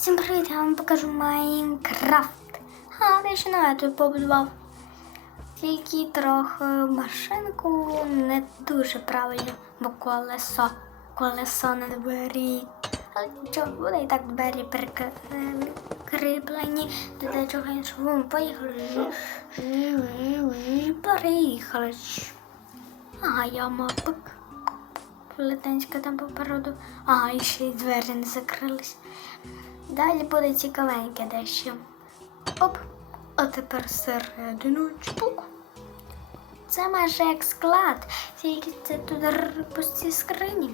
Всім привіт, я вам покажу Майнкрафт. А, я ще навіть побудував. Тільки трохи машинку не дуже правильно, бо колесо, колесо на двері. Але нічого, буде і так двері прикріплені до дечого іншого. Поїхали. Переїхали. Ага, я мапик. Велетенська там попереду. Ага, і ще й двері не закрились. Далі буде цікавеньке дещо. Оп. А тепер середину чпук. Це майже як склад, тільки це тут пусті скрині.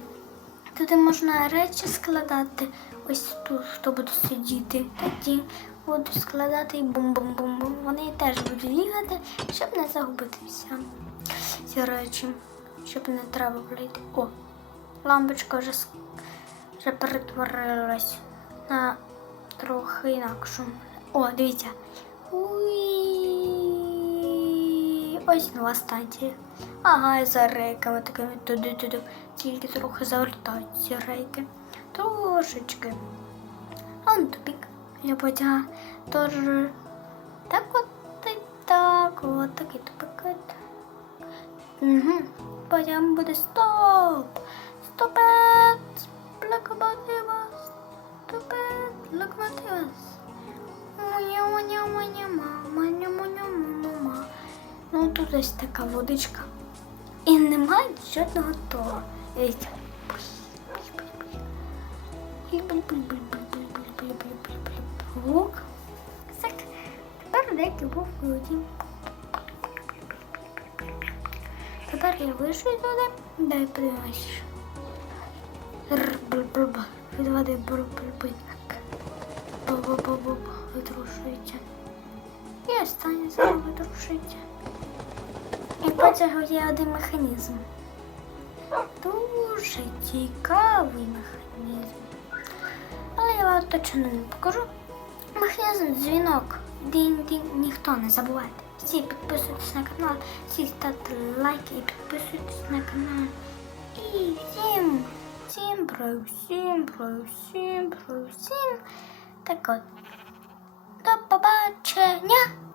Туди можна речі складати. Ось тут хто буде сидіти. Тоді буду складати і бум-бум-бум-бум. Вони теж будуть бігати, щоб не загубитися. Ці речі, щоб не треба влити. О, лампочка вже, вже перетворилась на трохи інакшу. О, дивіться. Ось нова станція. Ага, за рейками такими туди-туди. Тільки трохи завертають рейки. Трошечки. Он тупік. Я потяг теж. Так от і так, от такий тупик. Угу. Потім буде стоп. Стопет. Ну тут ось така водичка. І немає жодного того. Лук. Так. Тепер деякі був воді. Тепер я вийшов туди. Дай. Рр-бр-бр-бр. Від води бр-бр-бр. Витрушується. І останнє знову витрушується. І по цього є один механізм. Дуже цікавий механізм. Але я вам точно не покажу. Механізм дзвінок. Дінь-дінь, ніхто не забувайте. Всі підписуйтесь на канал, всі ставте лайки і підписуйтесь на канал. І всім, всім про всім, про всім, про всім. Так от. До побачення!